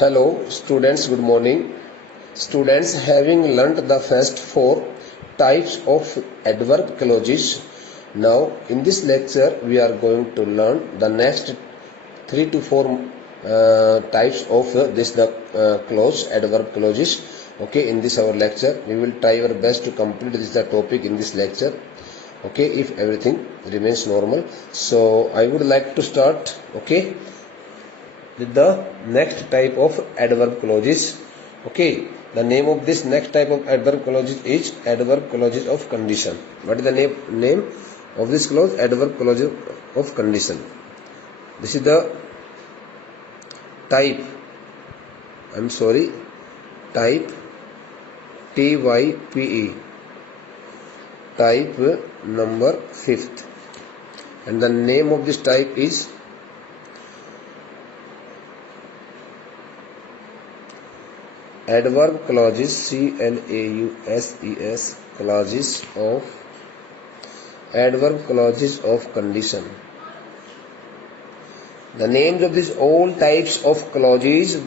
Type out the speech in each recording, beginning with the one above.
Hello students, good morning. Students, having learnt the first four types of adverb clauses, now in this lecture we are going to learn the next 3 to 4 types of adverb clauses. Okay, in this our lecture we will try our best to complete this topic in this lecture. Okay, if everything remains normal. So I would like to start, okay, with the next type of adverb clauses. Okay, the name of this next type of adverb clauses is adverb clauses of condition. What is the name of this clause? Adverb clauses of condition. This is the type, type TYPE, type number 5th, and the name of this type is adverb clauses, CLAUSES, clauses of adverb clauses of condition. The names of these all types of clauses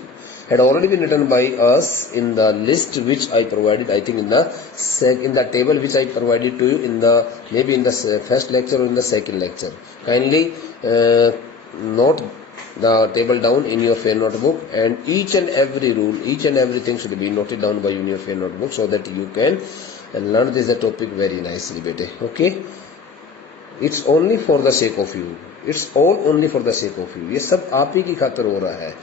had already been written by us in the list which I provided, I think in the table which I provided to you in the maybe in the first lecture or in the second lecture. Kindly note the table down in your fair notebook, and each and every rule, each and everything should be noted down by you in your fair notebook so that you can learn this topic very nicely, bete. Okay, it's only for the sake of you, it's all only for the sake of you. ये सब आप ही की खातिर हो रहा है.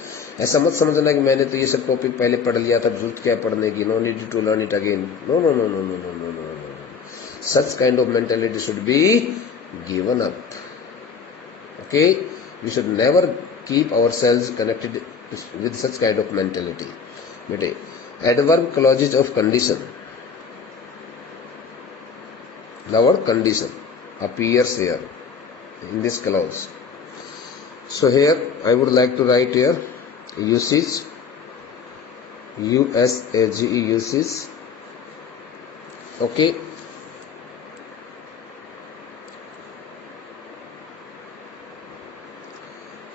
ऐसा मत समझना कि मैंने तो ये सब टॉपिक पहले पढ़ लिया था, जरूरत क्या पढ़ने की, no need to learn it again. No no no no no no no no. Such kind of mentality should be given up. Okay, we should never keep ourselves connected with such kind of mentality. Bete, adverb clauses of condition. The word condition appears here in this clause. So here I would like to write here usage, USAGE, usage. Okay,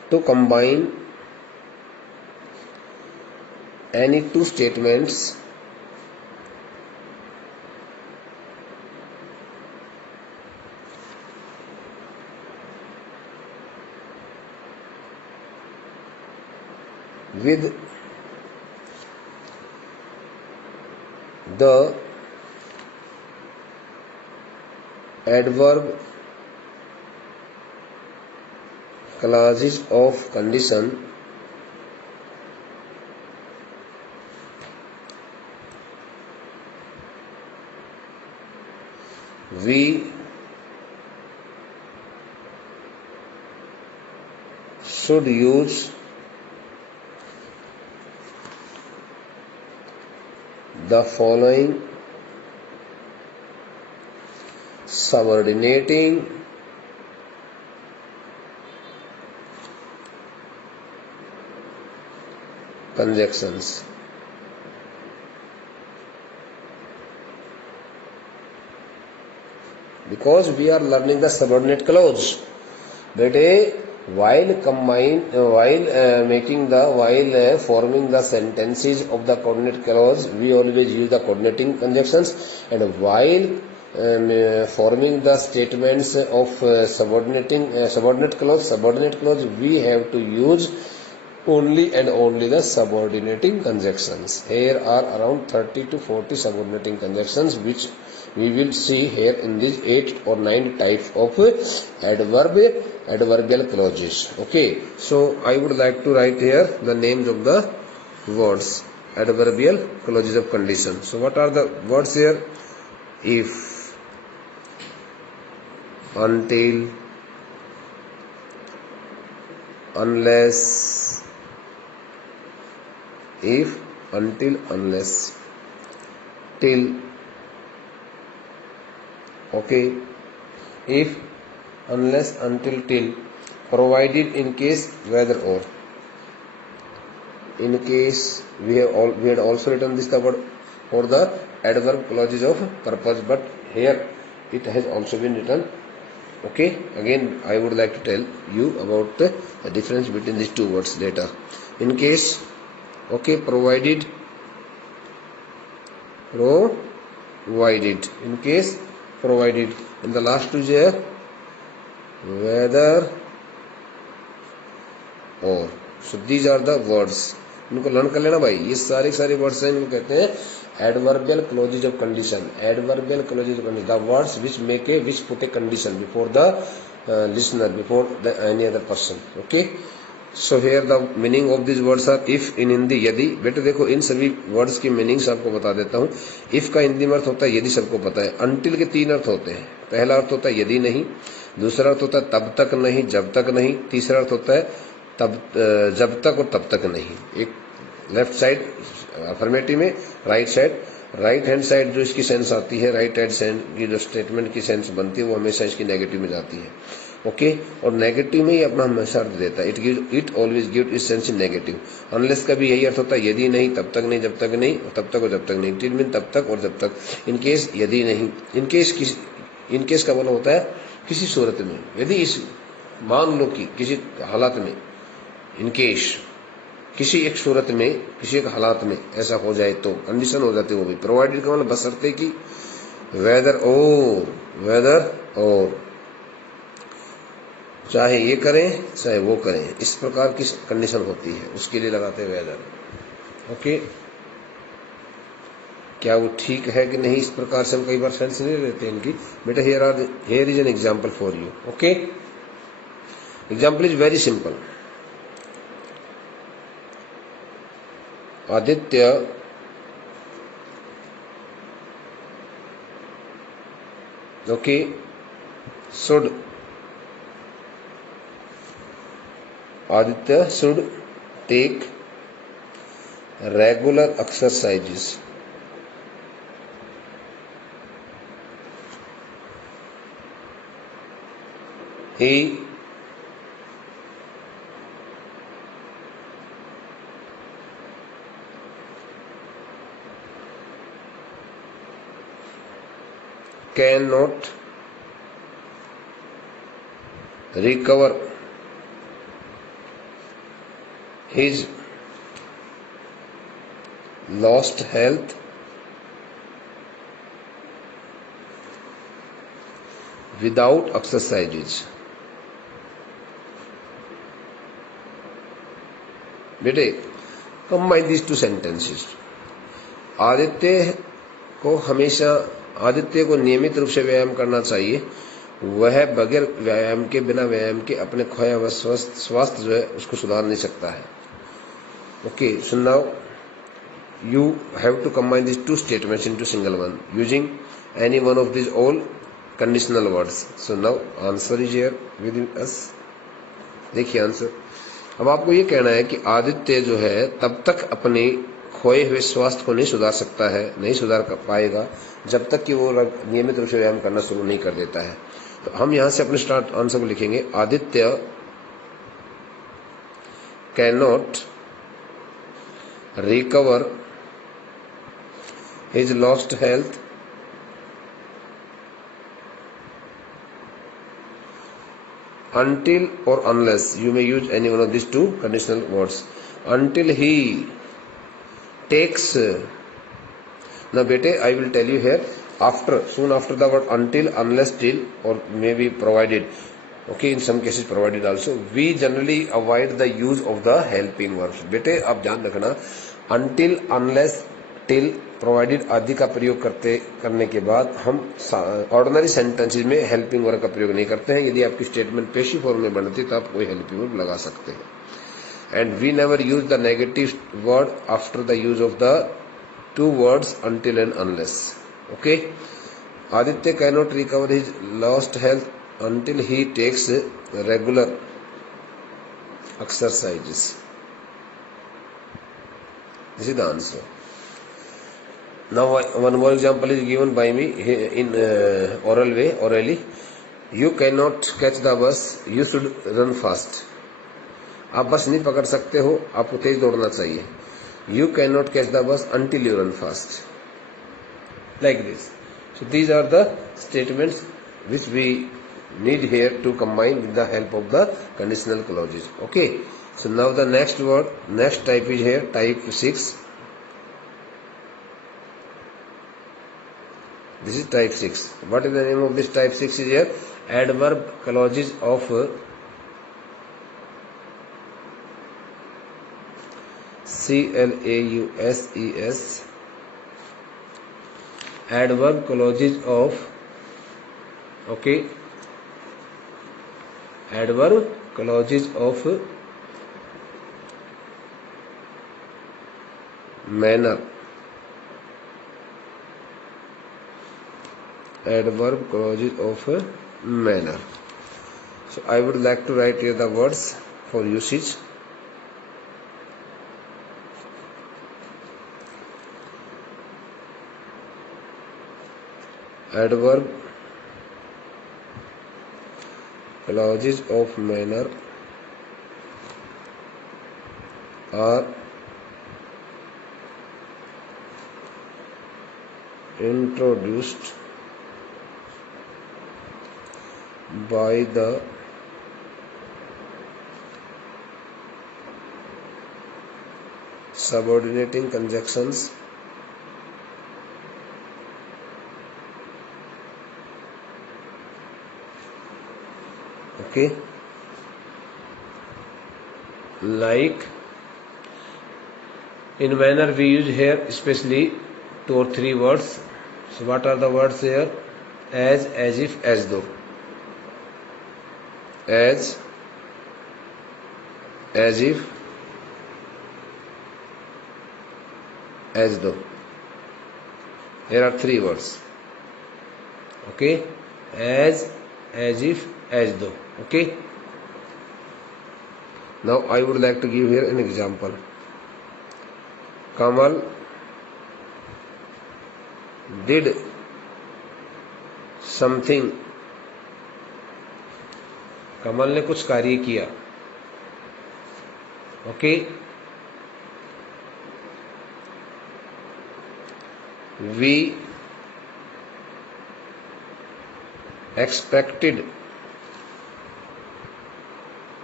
to combine any two statements with the adverb clauses of condition we should use the following subordinating conjunctions. Because we are learning the subordinate clause, but while forming the sentences of the coordinate clause, we always use the coordinating conjunctions, and while forming the statements of subordinate clause, we have to use only and only the subordinating conjunctions. Here are around 30 to 40 subordinating conjunctions which we will see here in these 8 or 9 types of adverbial clauses. Okay, so I would like to write here the names of the words adverbial clauses of condition. So what are the words here? If, until, unless. If, until, unless. Till. Okay, if, unless, until, till. Provided, in case, whether, or. In case, we had also written this word for the adverb clauses of purpose, but here it has also been written. Okay, again I would like to tell you about the difference between these two words later. In case Okay, provided, in case provided, and the last two is here whether or. So these are the words. इनको learn कर लेना भाई. ये सारे words हैं, इनको कहते हैं adverbial clauses of condition. Adverbial clauses of condition, the words which put a condition before the listener, before any other person. Okay, so here the meaning of these words are if in Hindi यदि. बेटे देखो इन सभी words की meanings आपको बता देता हूँ. if का हिंदी में अर्थ होता है यदि, सबको पता है. until के 3 अर्थ होते हैं. पहला अर्थ होता है यदि नहीं, दूसरा अर्थ होता है तब तक नहीं, जब तक नहीं, तीसरा अर्थ होता है तब जब तक और तब तक नहीं. एक लेफ्ट साइड अफर्मेटिव में, right side, right hand side जो इसकी सेंस आती है, राइट हैंड साइड की जो स्टेटमेंट की सेंस बनती है वो हमेशा इसकी नेगेटिव में जाती है. ओके, और नेगेटिव में ही अपना हमेशा अर्थ देता है. It always give it sense in negative. Unless का भी यही अर्थ होता है यदि नहीं, तब तक नहीं, जब तक नहीं, और तब तक और जब तक नहीं. टिल मीन तब तक और जब तक. इन केस यदि नहीं, इन केस का मतलब होता है किसी सूरत में. यदि इस मान लो कि किसी हालात में, इन केस किसी एक सूरत में, किसी एक हालात में ऐसा हो जाए तो कंडीशन हो जाती है वो भी. प्रोवाइडेड का मतलब बशर्ते कि वेदर और चाहे ये करें चाहे वो करें, इस प्रकार की कंडीशन होती है, उसके लिए लगाते हैं वेदर. ओके, क्या वो ठीक है कि नहीं, इस प्रकार से हम कई बार सेंस नहीं लेते इनकी. बेटा here is an example for you. Okay, example is very simple. Aditya should take regular exercises. He cannot recover his lost health without exercises. बेटे combine these two sentences. Aditya को नियमित रूप से व्यायाम करना चाहिए. वह बगैर व्यायाम के, बिना व्यायाम के अपने खोया हुआ स्वास्थ्य जो है उसको सुधार नहीं सकता है. Okay, so now you have to combine this two statements into single one using any one of this all conditional words. So now answer is here with us. देखिए आंसर. अब आपको ये कहना है कि आदित्य जो है तब तक अपने खोए हुए स्वास्थ्य को नहीं सुधार सकता है, नहीं सुधार पाएगा जब तक कि वो नियमित रूप से व्यायाम करना शुरू नहीं कर देता है. तो हम यहां से अपने स्टार्ट आंसर को लिखेंगे. Aditya can not recover his lost health until or unless, you may use any one of these two conditional words, until he takes. Now bete I will tell you here, soon after the word until, unless, till, or maybe provided. Okay, in some cases provided also, we generally avoid the use of the helping verbs. bete आप ध्यान रखना, until, unless, till, provided आदि का प्रयोग करने के बाद हम ऑर्डिनरी सेंटेंसेस में हेल्पिंग वर्ब का प्रयोग नहीं करते हैं. यदि आपकी स्टेटमेंट पेशी फॉर्म में बनती तो आप कोई हेल्पिंग वर्ब लगा सकते हैं. And we never use the negative word after the use of the two words until and unless. Okay, Aditya can not recover his lost health until he takes regular exercises. This is the answer. Now one more example is given by me in orally. You cannot catch the bus, you should run fast. आप बस नहीं पकड़ सकते हो, आपको तेज दौड़ना चाहिए. You cannot catch the bus until you run fast. Like this. So these are the statements which we need here to combine with the help of the conditional clauses. Okay. So now the next word, next type is here, type 6. This is type 6. What is the name of this type 6 is here? Adverb clauses of CLAUSES. Adverb clauses of, okay, adverb clauses of manner. Adverb clauses of manner. So I would like to write here the words for usage. Adverb clauses of manner are introduced by the subordinating conjunctions okay, like in manner we use here especially 2 or 3 words. So what are the words here? As if, as though. As if, as though. Here are 3 words. Okay, as if, as though. Okay. Now I would like to give here an example. Kamal did something. कमल ने कुछ कार्य किया. Okay, we expected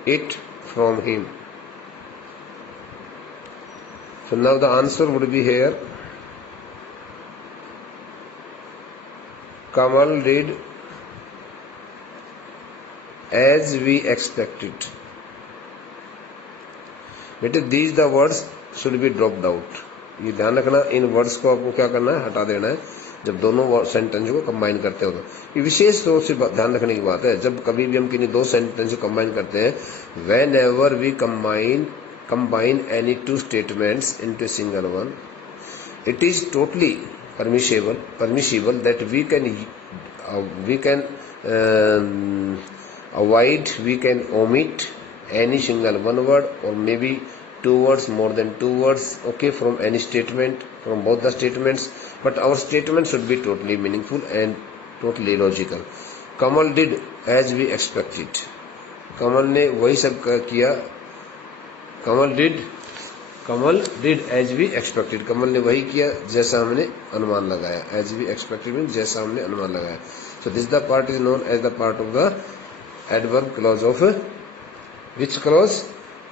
it from him. So now the answer would be here. Kamal did as we expected. बेटे these the words should be dropped out. ये ध्यान रखना, इन words को आपको क्या करना है, हटा देना है जब दोनों सेंटेंस को कंबाइन करते हो. तो ये विशेष रूप से ध्यान रखने की बात है. जब कभी भी हम किन्हीं 2 सेंटेंस को कंबाइन करते हैं, whenever we combine any 2 statements into single one, it is totally permissible that we can avoid, we can omit any single one word or maybe 2 words, more than 2 words, okay, from any statement, from both the statements, but our statement should be totally meaningful and totally logical. Kamal did as we expected. कमल ने वही सब किया. कमल did as we expected. कमल ने वही किया जैसा हमने अनुमान लगाया. As we expected means जैसा हमने अनुमान लगाया. So this the part is known as the part of the adverb clause of which clause?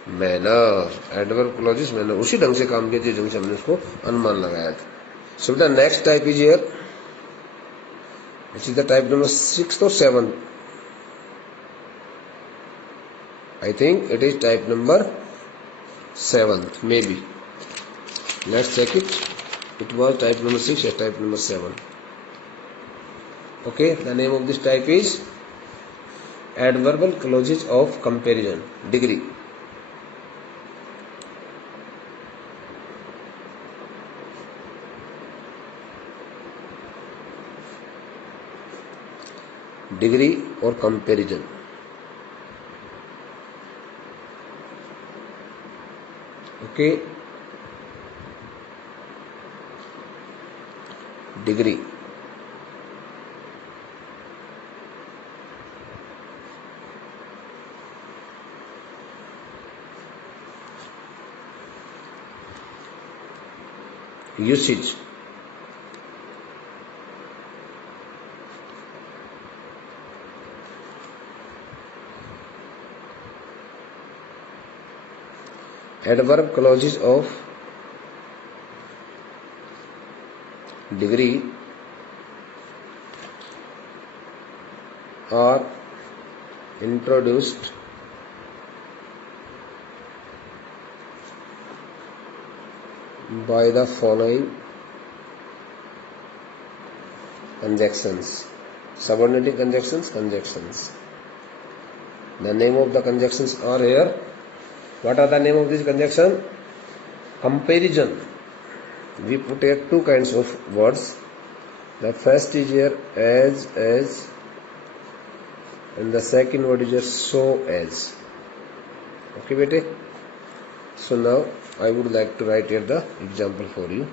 Manner. Adverb clause is manner. उसी ढंग से काम किया जिस ढंग से हमने उसको अनुमान लगाया था. So the next type is here, which is the type number 6 or 7. I think it is type number 7, maybe. Let's check it. It was type number 6 or type number 7. Okay, the name of this type is adverbial clauses of comparison. Degree. Degree or comparison. Okay, degree. Usage. adverb clauses of degree are introduced by the following conjunctions. Subordinating conjunctions. The name of the conjunctions are here. What are the name of this conjunction? Comparison. We put here two kinds of words. The first is here as, and the second word is here so as. Okay, bete? So now I would like to write here the example for you.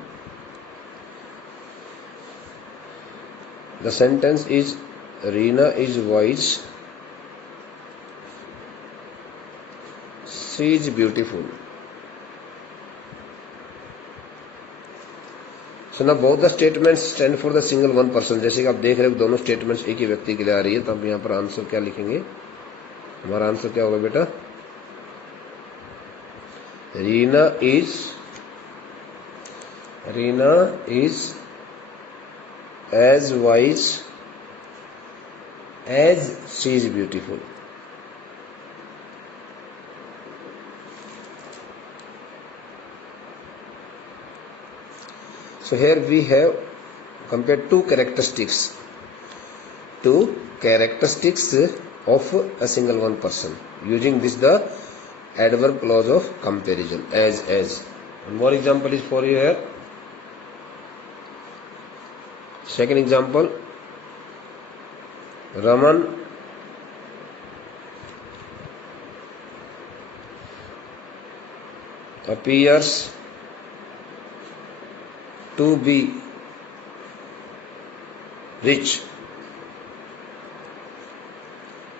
The sentence is Reena is wise. She is beautiful. So now both the statements stand for the single one person. जैसे कि आप देख रहे हो दोनों statements एक ही व्यक्ति के लिए आ रही है, तो हम यहाँ पर आंसर क्या लिखेंगे? हमारा आंसर क्या होगा बेटा? Reena is as wise as she is beautiful. So here we have compared two characteristics of a single one person using this the adverb clause of comparison as. One more example is for you here. Second example, Raman appears to be rich.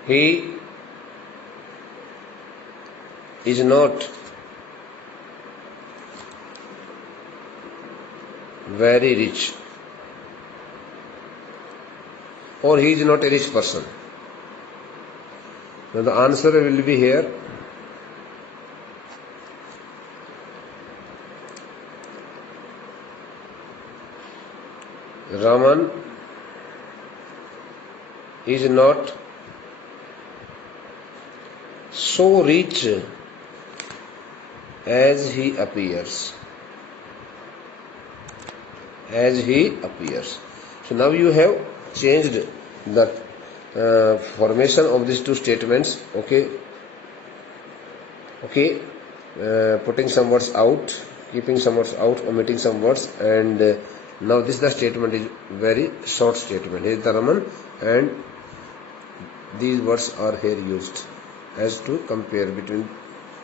He is not very rich, or he is not a rich person. Now the answer will be here. Raman is not so rich as he appears. So now you have changed the formation of these two statements. Okay, putting some words out, keeping some words out, omitting some words, and now this the statement is very short statement. Here is the Raman, and these words are here used as to compare between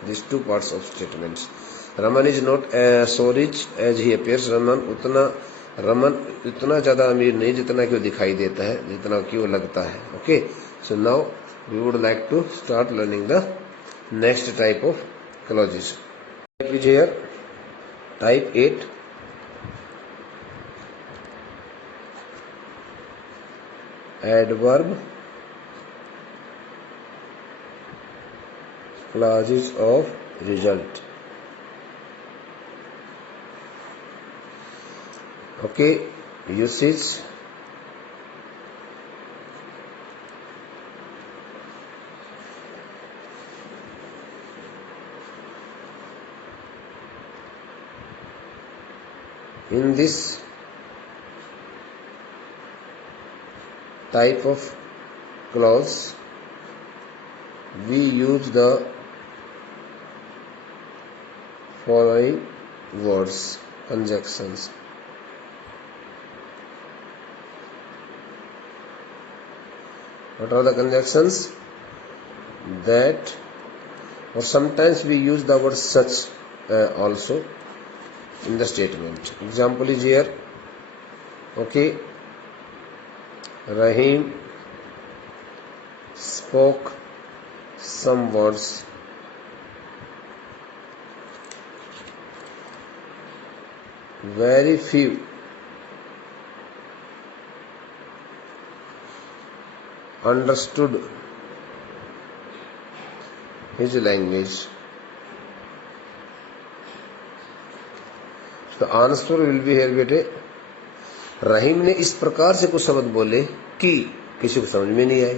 these two parts of statements. Raman is not so rich as he appears. Raman इतना ज़्यादा अमीर नहीं जितना कि वो दिखाई देता है, जितना कि वो लगता है. Okay, so now we would like to start learning the next type of clauses. Is here type 8. Adverb clauses of result. Okay, usage. In this type of clause, we use the following words, conjunctions. What are the conjunctions? That, or sometimes we use the word such also in the statement. Example is here. Okay, Rahim spoke some words. Very few understood his language. The answer will be here बेटे, रहीम ने इस प्रकार से कुछ शब्द बोले कि किसी को समझ में नहीं आए।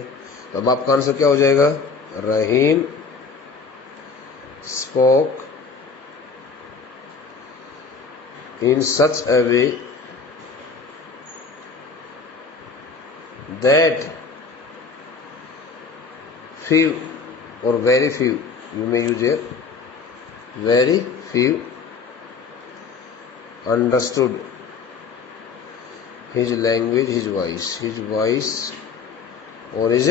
तो अब आपका आंसर क्या हो जाएगा, रहीम spoke in such a way that few or very few, you may use here, very few understood his language, his voice or his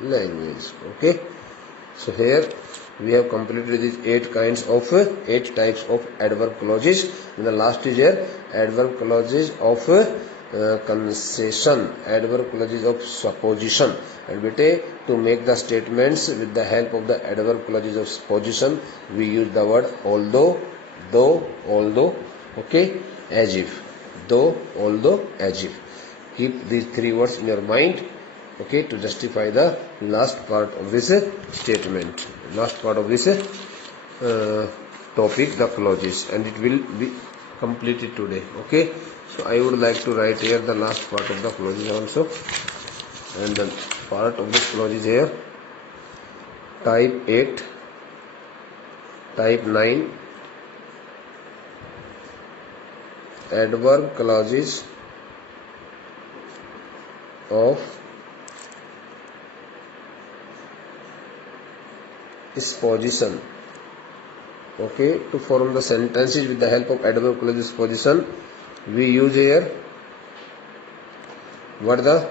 language. Okay, so here we have completed these 8 types of adverb clauses. And the last is here adverb clauses of concession, adverb clauses of supposition. And bete, to make the statements with the help of the adverb clauses of supposition, we use the word although, though, although, okay, as if, though, although, as if. Keep these 3 words in your mind, okay, to justify the last part of this statement, last part of this topic, the clauses, and it will be completed today. Okay, so I would like to write here the last part of the clauses also, and the part of this clause is here type 8, type 9, adverb clauses of supposition. Okay, to form the sentences with the help of adverb clauses of supposition, we use here what the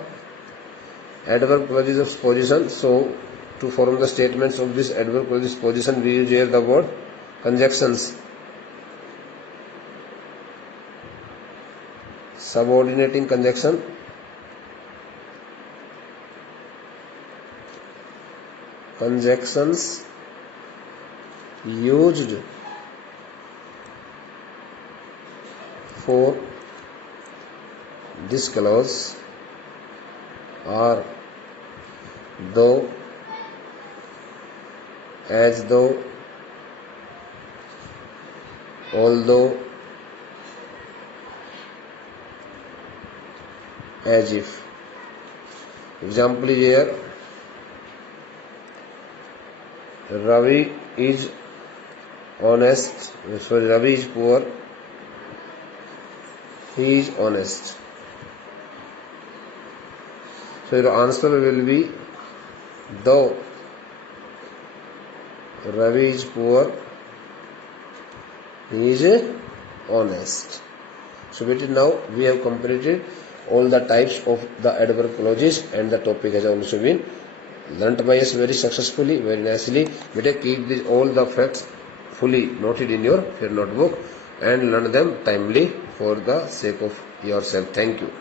adverb clauses of supposition. So to form the statements of this adverb clauses of supposition, we use here the word conjunctions, subordinating conjunction, conjunctions used for this clause are though, as though, although, as if. Example is here, Ravi is honest, sorry, Ravi is poor, he is honest. So your answer will be though Ravi is poor, he is honest. So now we have completed all the types of the adverb clauses, and the topic has also been learnt by us very successfully, very nicely. Better keep these all the facts fully noted in your notebook and learn them timely for the sake of yourself. Thank you.